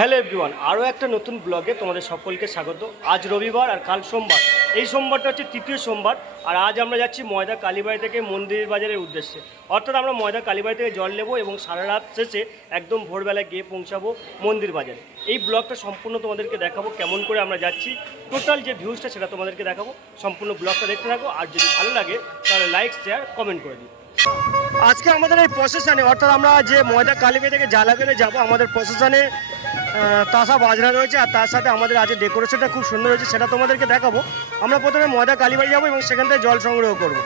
Hello everyone, আরও একটা নতুন ব্লগে তোমাদের সকলকে স্বাগত। আজ রবিবার আর কাল সোমবার। এই সোমবারটা হচ্ছে তৃতীয় সোমবার। আর আজ আমরা যাচ্ছি ময়দা কালীবাড়ি থেকে মন্দির বাজারের উদ্দেশ্যে। অর্থাৎ আমরা ময়দা কালীবাড়ি থেকে জল নেবো এবং সারা রাত শেষে একদম ভোরবেলায় গিয়ে পৌঁছাবো মন্দির বাজারে। এই ব্লগটা সম্পূর্ণ তোমাদেরকে দেখাবো কেমন করে আমরা যাচ্ছি, টোটাল যে ভিউজটা সেটা তোমাদেরকে দেখাবো। সম্পূর্ণ ব্লগটা দেখতে থাকো, আর যদি ভালো লাগে তাহলে লাইক শেয়ার কমেন্ট করে দিই। আজকে আমাদের এই প্রসেশনে, অর্থাৎ আমরা যে ময়দা কালীবাড়ি থেকে জালাবেলে যাবো, আমাদের প্রসেশনে তাসা বাজনা রয়েছে, আর তার সাথে আমাদের আজ ডেকোরেশনটা খুব সুন্দর হয়েছে, সেটা তোমাদেরকে দেখাবো। আমরা প্রথমে ময়দা কালীবাড়ি যাবো এবং সেখান থেকে জল সংগ্রহ করবো।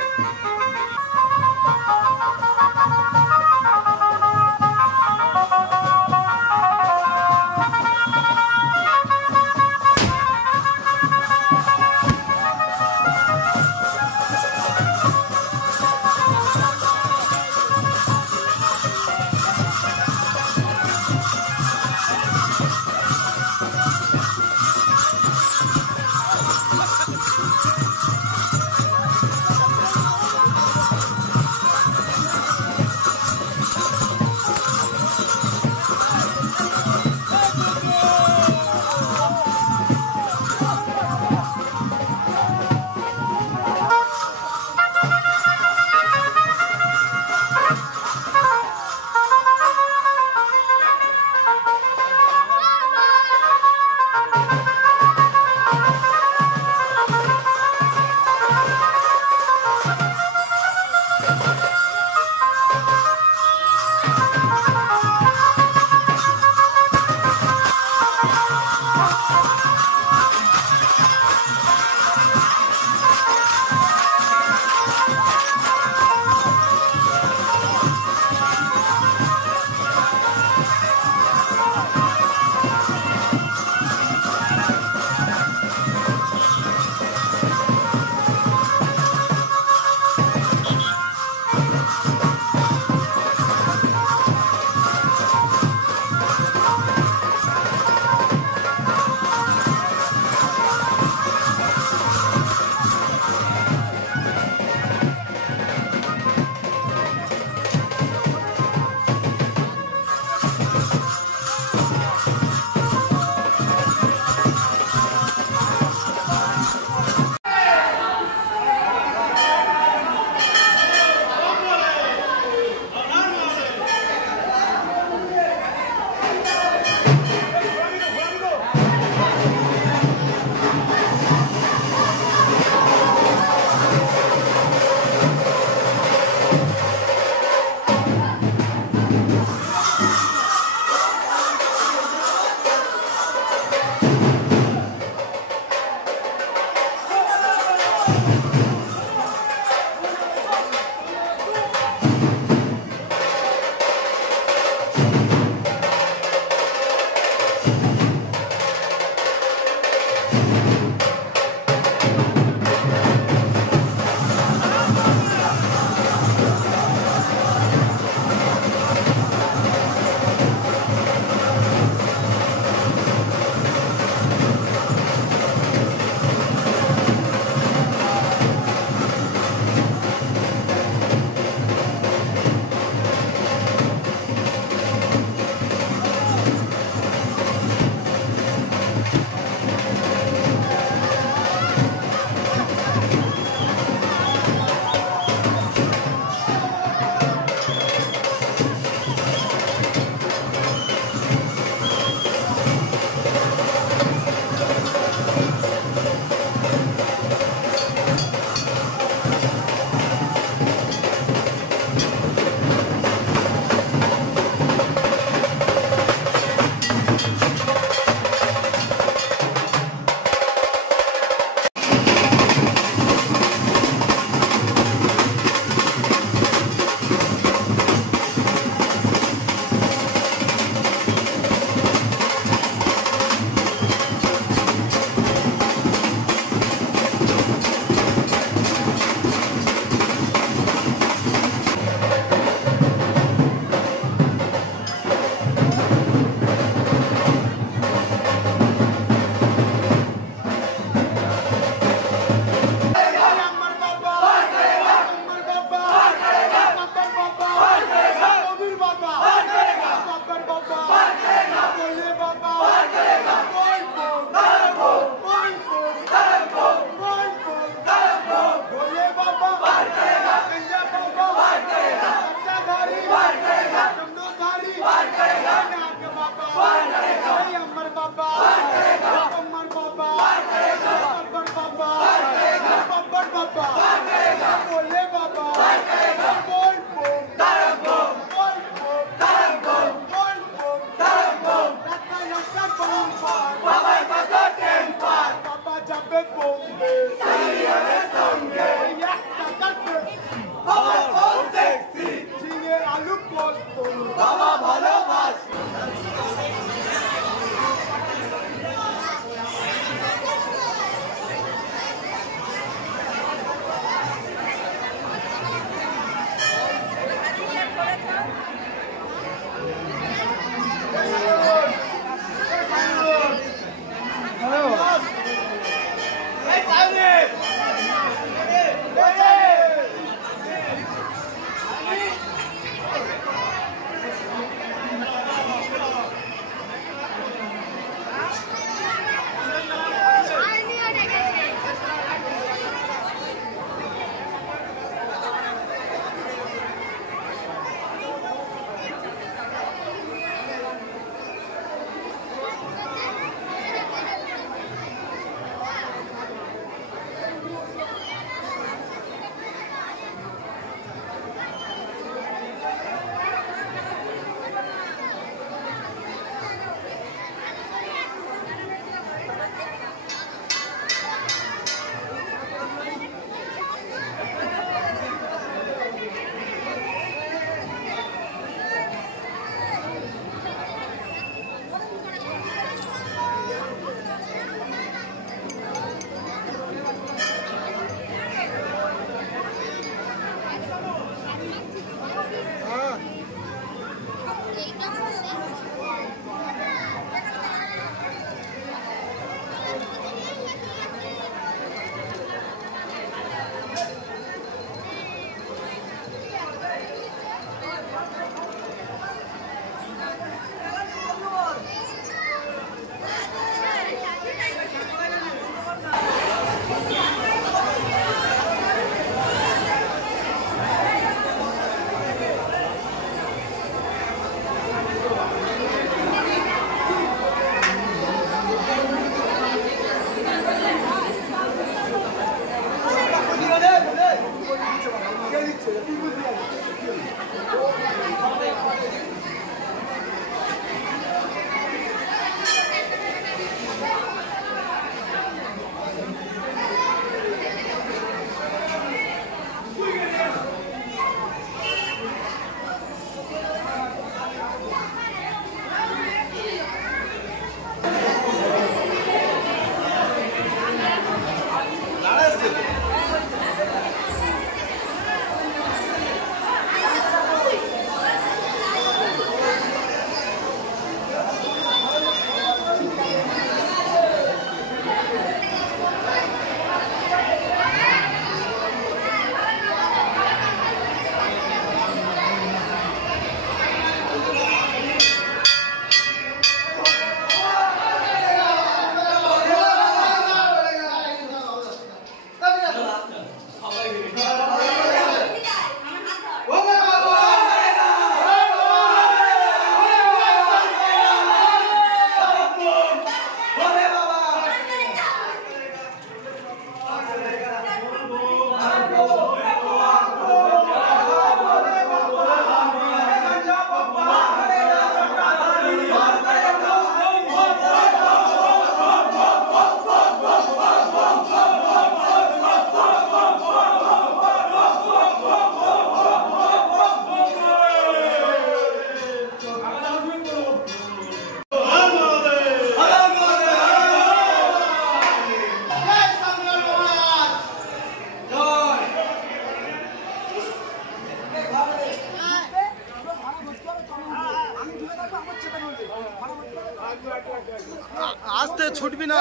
উঠবি না।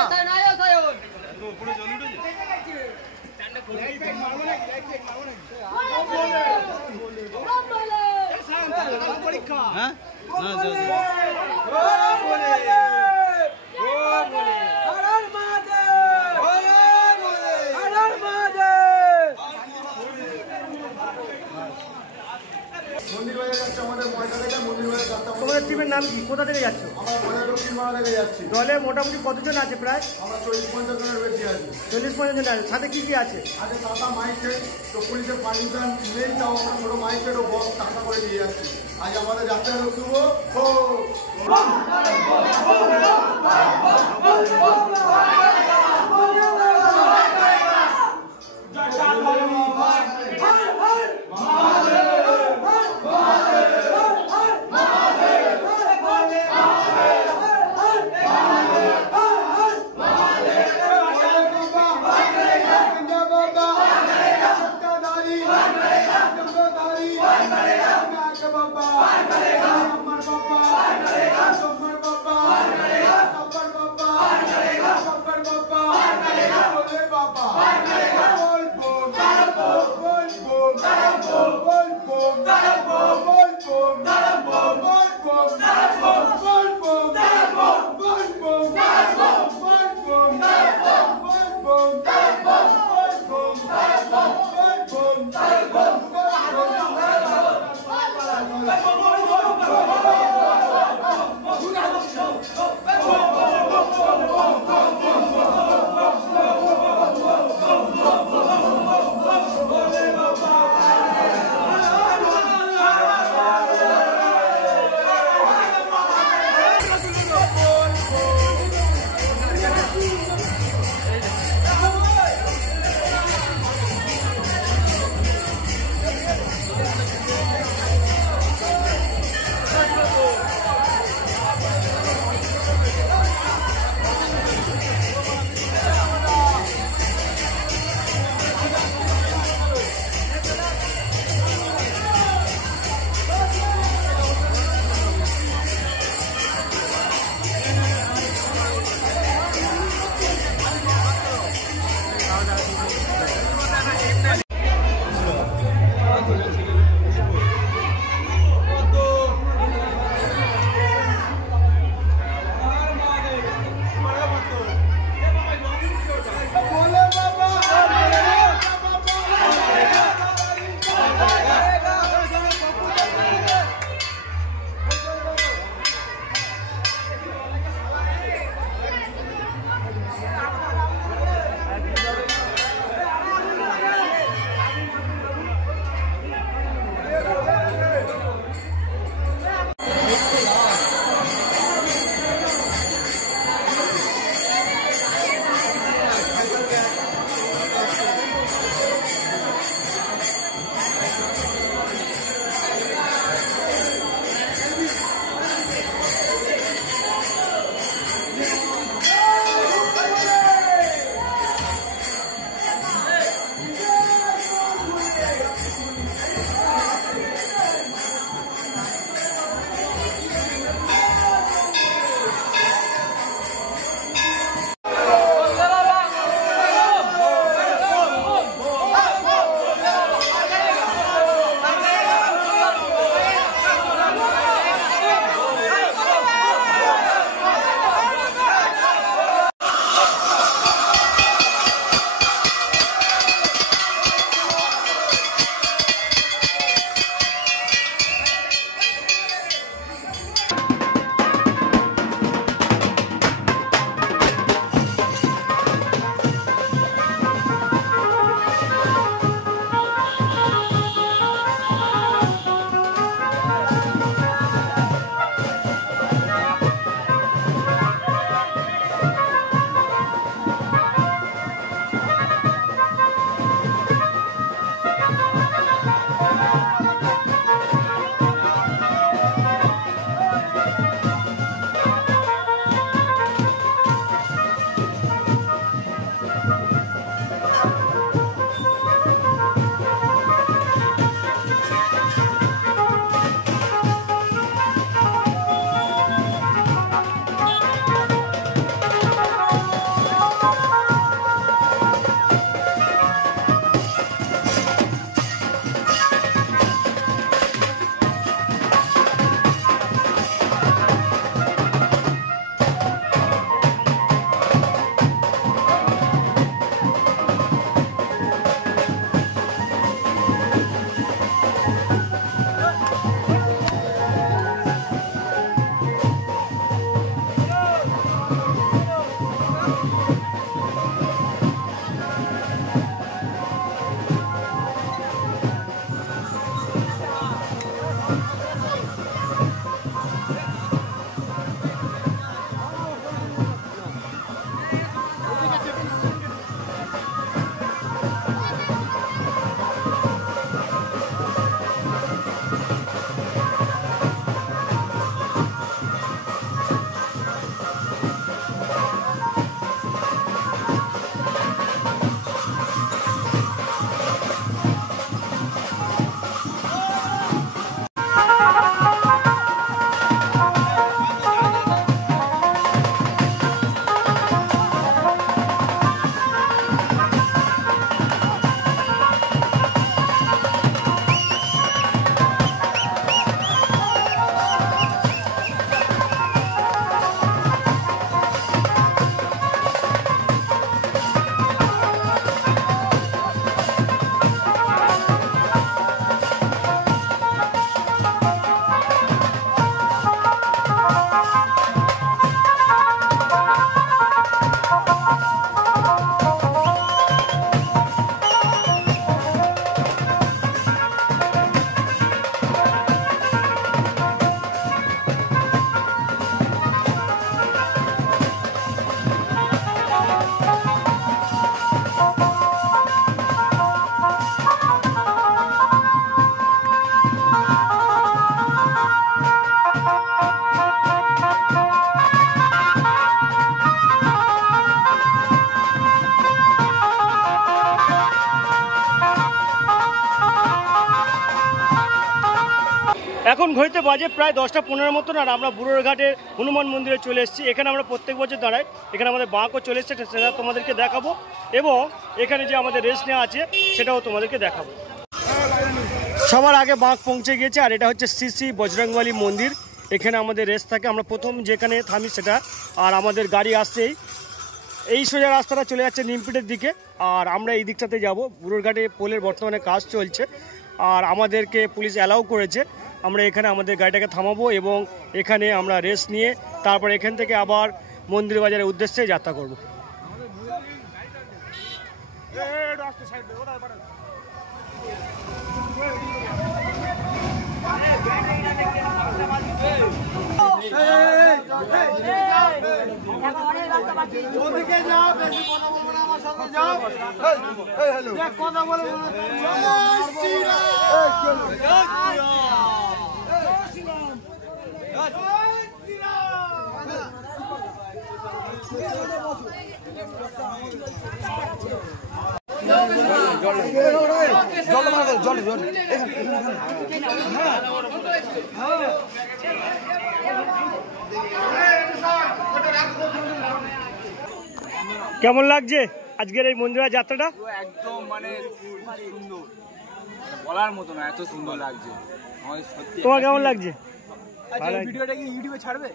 হ্যাঁ তোমাদের টিমের নাম কি? কোথা থেকে যাচ্ছ? দলে মোটামুটি কতজন আছে? প্রায় 40-50 জনের বেশি আছে। 40-50 জন আছে। সাথে কি কি আছে? আগে টাটা মাইকেট, তো পুলিশের পারমিশন নেই, তাও আমরা ছোটো মাইকেট ও বক্স টাকা করে নিয়ে যাচ্ছি। আজ আমাদের যাত্রা শুভ এখন ঘড়িতে বাজে প্রায় 10টা 15 মতন, আর আমরা বুড়োর ঘাটে হনুমান মন্দিরে চলে এসেছি। এখানে আমরা প্রত্যেক বছর দাঁড়াই, এখানে আমাদের বাঁকও চলে এসছে, সেটা তোমাদেরকে দেখাবো, এবং এখানে যে আমাদের রেস্ট নেওয়া আছে সেটাও তোমাদেরকে দেখাবো। সবার আগে বাঁক পৌঁছে গিয়েছে, আর এটা হচ্ছে শ্রী শ্রী বজরংবলী মন্দির। এখানে আমাদের রেস্ট থাকে, আমরা প্রথম যেখানে থামি সেটা, আর আমাদের গাড়ি আসছেই এই সোজা রাস্তাটা চলে যাচ্ছে নিমপিটের দিকে, আর আমরা এই দিকটাতে যাব। বুড়োর ঘাটে পোলের বর্তমানে কাজ চলছে, আর আমাদেরকে পুলিশ অ্যালাউ করেছে আমরা এখানে আমাদের গাড়িটাকে থামাবো, এবং এখানে আমরা রেস্ট নিয়ে তারপর এখান থেকে আবার মন্দির বাজারের উদ্দেশ্যে যাত্রা করব। কেমন লাগছে আজকের এই মন্দিরের যাত্রাটা? একদম মানে সুন্দর, বলার মতো না, এত সুন্দর লাগছে আমাদের সত্যি। তোমার কেমন লাগছে? ভিডিওটা কি ইউটিউবে ছাড়বে?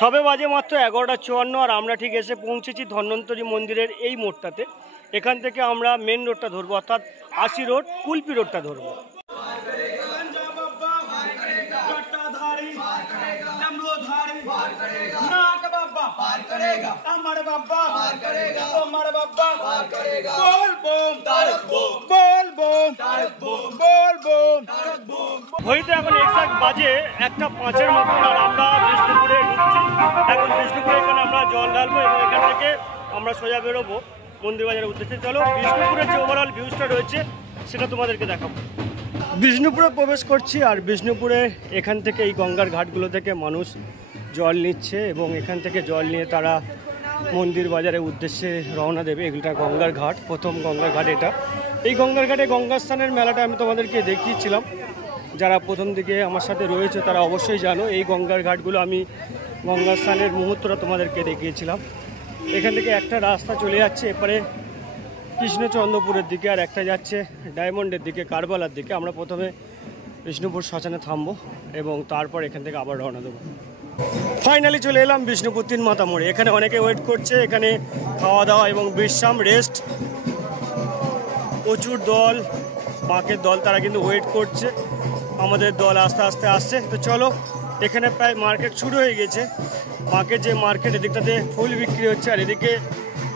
সবে বাজে মাত্র 11:54, আর আমরা ঠিক এসে পৌঁছেছি ধন্বন্তরী মন্দিরের এই মোড়টাতে। এখান থেকে আমরা মেন রোডটা ধরবো, অর্থাৎ 80 রোড কুলপি রোডটা ধরবো। ঘড়িতে এখন এক্সাক্ট বাজে 1:05 মতন, আর আমরা বিষ্ণুপুরে ঢুকছি। এখন বিষ্ণুপুরে এখানে আমরা জল ঢালবো, এবং এখান থেকে আমরা সোজা বেরোবো মন্দির বাজারের উদ্দেশ্যে। চলো বিষ্ণুপুরের যে ওভারঅল ভিউজটা রয়েছে সেটা তোমাদেরকে দেখাবো। বিষ্ণুপুরে প্রবেশ করছি, আর বিষ্ণুপুরে এখান থেকে এই গঙ্গার ঘাটগুলো থেকে মানুষ জল নিচ্ছে, এবং এখান থেকে জল নিয়ে তারা মন্দির বাজারের উদ্দেশ্যে রওনা দেবে। এগুলোটা গঙ্গার ঘাট, প্রথম গঙ্গার ঘাট এটা। এই গঙ্গার ঘাটে গঙ্গাস্থানের মেলাটা আমি তোমাদেরকে দেখিয়েছিলাম, যারা প্রথম দিকে আমার সাথে রয়েছে তারা অবশ্যই জানো। এই গঙ্গার ঘাটগুলো আমি গঙ্গাস্থানের মুহূর্তটা তোমাদেরকে দেখিয়েছিলাম। এখান থেকে একটা রাস্তা চলে যাচ্ছে এপারে কৃষ্ণচন্দ্রপুরের দিকে, আর একটা যাচ্ছে ডায়মন্ডের দিকে, কারবালার দিকে। আমরা প্রথমে বিষ্ণুপুর শ্মশানে থামবো, এবং তারপর এখান থেকে আবার রওনা দেবো। ফাইনালি চলে এলাম বিষ্ণুপুর 3 মাথা মোড়ে। এখানে অনেকে ওয়েট করছে, এখানে খাওয়া দাওয়া এবং বিশ্রাম রেস্ট। প্রচুর দল, বাঁকের দল, তারা কিন্তু ওয়েট করছে। আমাদের দল আস্তে আস্তে আসছে। তো চলো, এখানে প্রায় মার্কেট শুরু হয়ে গেছে। বাঁকের যে মার্কেট, এদিকটাতে ফুল বিক্রি হচ্ছে, আর এদিকে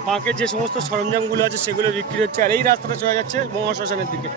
বাঁকের যে সমস্ত সরঞ্জামগুলো আছে সেগুলো বিক্রি হচ্ছে, আর এই রাস্তাটা চলে যাচ্ছে মহাশ্মশানের দিকে।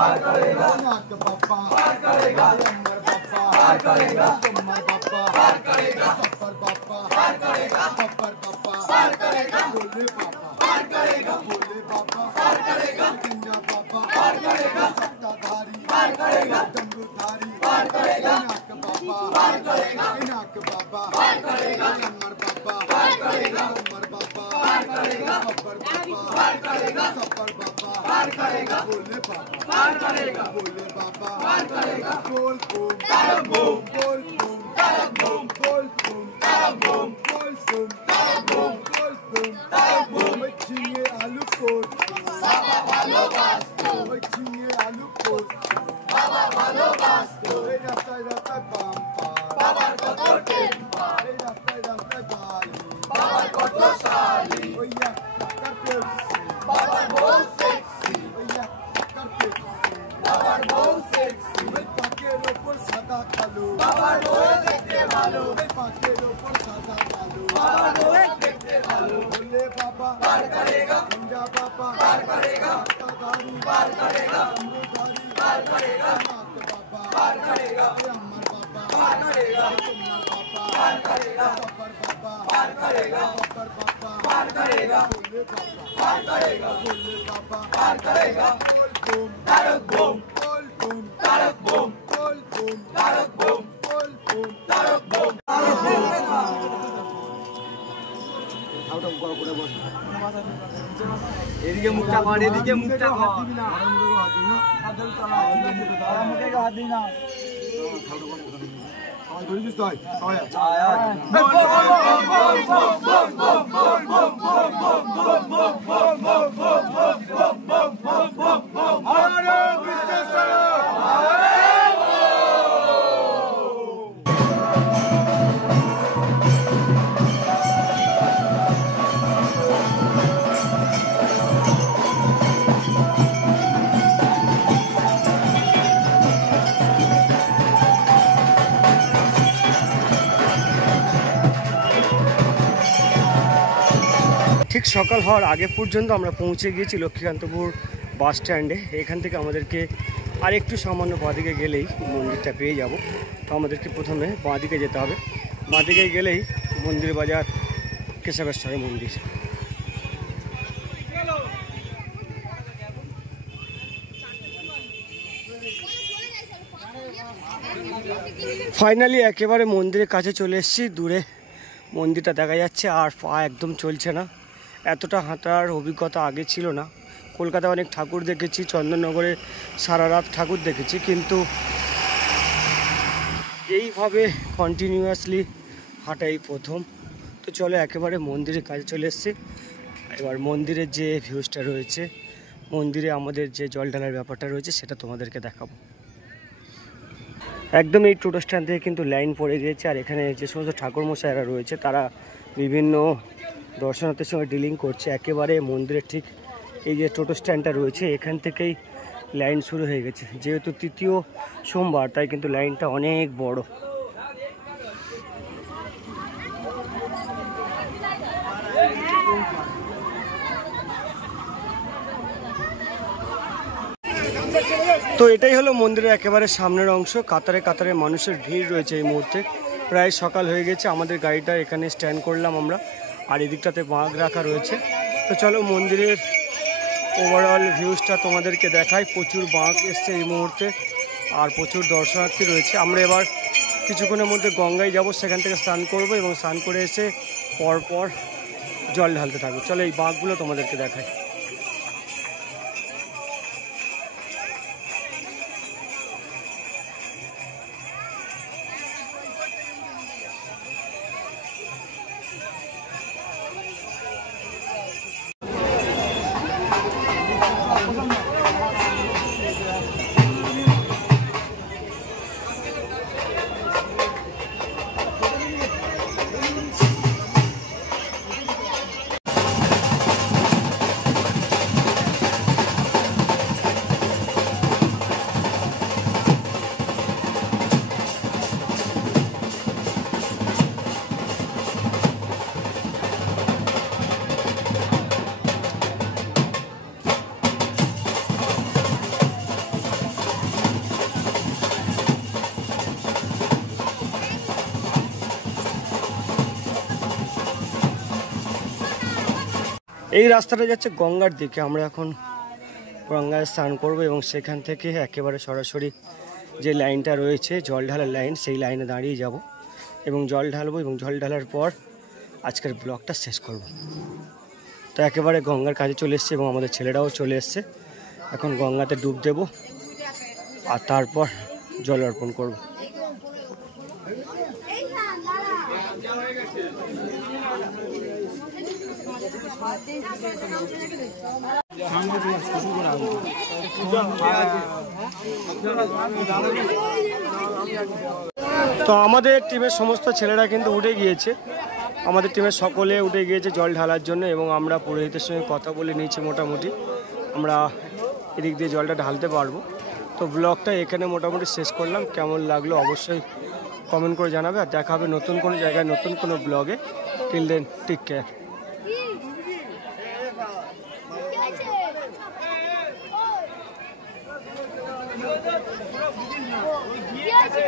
नाक बाबा पार करेगा, अमर बाबा पार करेगा, तुम्हार बाबा पार करेगा, सफर बाबा पार करेगा, सफर बाबा पार करेगा, भोले बाबा पार करेगा, भोले बाबा पार करेगा, गंगा बाबा पार करेगा, सत्ताधारी पार करेगा, डमरूधारी पार करेगा, नाक बाबा पार करेगा, नाक बाबा पार करेगा, अमर बाबा पार करेगा, उमर बाबा पार करेगा, सफर बाबा पार करेगा, सफर बाबा पार करेगा, भोले बाबा पार करेगा, भोले बाबा पार करेगा, बोल बूम तारक बूम, बोल बूम तारक बूम, बोल बूम तारक बूम, बोल बूम तारक बूम, बोल बूम तारक बूम, बच्चिए आलू कोस बाबा ভালো বাস্তু, बच्चिए आलू कोस बाबा ভালো বাস্তু, এই রাস্তায় রাস্তায় পাম্পা বাবার কত টেম্পা, এই রাস্তায় রাস্তায় বালি বাবার কত শালি, ওইয়া টাকার পেপসি বাবার বউ সেক্সি, ওইয়া টাকার পেপসি বাবার বউ সেক্সি, ওই পাকের ওপর সাদা কালো বাবার বউ দেখতে ভালো, ওই পাকের ওপর সাদা কালো বাবার বউ দেখতে ভালো, ভোলে বাবা পার করেगा, गंगा बाबा पार करेगा, सत्ताधारी पार करेगा, डमरूधारी पार करेगा, नाथ बाबा पार करेगा, अमर बाबा पार करेगा, तुम्हार बाबा पार करेगा, सफर बाबा पार करेगा, सफर बाबा पार करेगा, भोले बाबा पार करेगा, भोले बाबा पार करेगा, बोल बूम तारक बूम, बोल बूम तारक बूम, बोल बूम तारक बूम, बोल बूम तारक बूम। এদিকে মুখটা কর, এদিকে মুখটা কর, ঠিক সকাল হওয়ার আগে পর্যন্ত আমরা পৌঁছে গিয়েছি লক্ষ্মীকান্তপুর বাস স্ট্যান্ডে। এখান থেকে আমাদেরকে আর একটু সামান্য বাঁদিকে গেলেই মন্দিরটা পেয়ে যাব। তো আমাদেরকে প্রথমে বাঁদিকে যেতে হবে, বাঁদিকে গেলেই মন্দির বাজার কেশবেশ্বরের মন্দির। ফাইনালি একেবারে মন্দিরের কাছে চলে এসেছি, দূরে মন্দিরটা দেখা যাচ্ছে আর পা একদম চলছে না। এতটা হাঁটার অভিজ্ঞতা আগে ছিল না। কলকাতায় অনেক ঠাকুর দেখেছি, চন্দননগরে সারা রাত ঠাকুর দেখেছি, কিন্তু এইভাবে কন্টিনিউয়াসলি হাঁটা এই প্রথম। তো চলো একেবারে মন্দিরের কাছে চলে এসেছি। এবার মন্দিরের যে ভিউজটা রয়েছে, মন্দিরে আমাদের যে জল ঢালার ব্যাপারটা রয়েছে সেটা তোমাদেরকে দেখাবো। একদম এই টোটো স্ট্যান্ড থেকে কিন্তু লাইন পড়ে গিয়েছে, আর এখানে যে সমস্ত ঠাকুরমশাইরা রয়েছে তারা বিভিন্ন দর্শনার্থীর সঙ্গে ডিলিং করছে। একেবারে মন্দিরের ঠিক এই যে টোটো স্ট্যান্ডটা রয়েছে এখান থেকেই লাইন শুরু হয়ে গেছে। যেহেতু তৃতীয় সোমবার তাই কিন্তু লাইনটা অনেক বড়। তো এটাই হলো মন্দিরের একেবারে সামনের অংশ। কাতারে কাতারে মানুষের ভিড় রয়েছে এই মুহূর্তে। প্রায় সকাল হয়ে গেছে, আমাদের গাড়িটা এখানে স্ট্যান্ড করলাম আমরা, আর এদিকটাতে বাঁক রাখা রয়েছে। তো চলো মন্দিরের ওভারঅল ভিউজটা তোমাদেরকে দেখাই। প্রচুর বাঁক এসছে এই মুহূর্তে, আর প্রচুর দর্শনার্থী রয়েছে। আমরা এবার কিছুক্ষণের মধ্যে গঙ্গায় যাব, সেখান থেকে স্নান করব এবং স্নান করে এসে পরপর জল ঢালতে থাকবো। চলো এই বাঁকগুলো তোমাদেরকে দেখাই। এই রাস্তাটা যাচ্ছে গঙ্গার দিকে। আমরা এখন গঙ্গায় স্নান করবো এবং সেখান থেকে একেবারে সরাসরি যে লাইনটা রয়েছে জল ঢালার লাইন, সেই লাইনে দাঁড়িয়ে যাব এবং জল ঢালবো এবং জল ঢালার পর আজকের ব্লগটা শেষ করব। তো একেবারে গঙ্গার কাছে চলে এসছে এবং আমাদের ছেলেরাও চলে এসছে। এখন গঙ্গাতে ডুব দেব আর তারপর জল অর্পণ করব। তো আমাদের টিমের সমস্ত ছেলেরা কিন্তু উঠে গিয়েছে, আমাদের টিমের সকলে উঠে গিয়েছে জল ঢালার জন্য এবং আমরা পুরোহিতের সঙ্গে কথা বলে নিয়েছি, মোটামুটি আমরা এদিক দিয়ে জলটা ঢালতে পারবো। তো ব্লগটা এখানে মোটামুটি শেষ করলাম। কেমন লাগলো অবশ্যই কমেন্ট করে জানাবে, আর দেখা হবে নতুন কোনো জায়গায় নতুন কোনো ব্লগে। Till then, take care. কি আছে?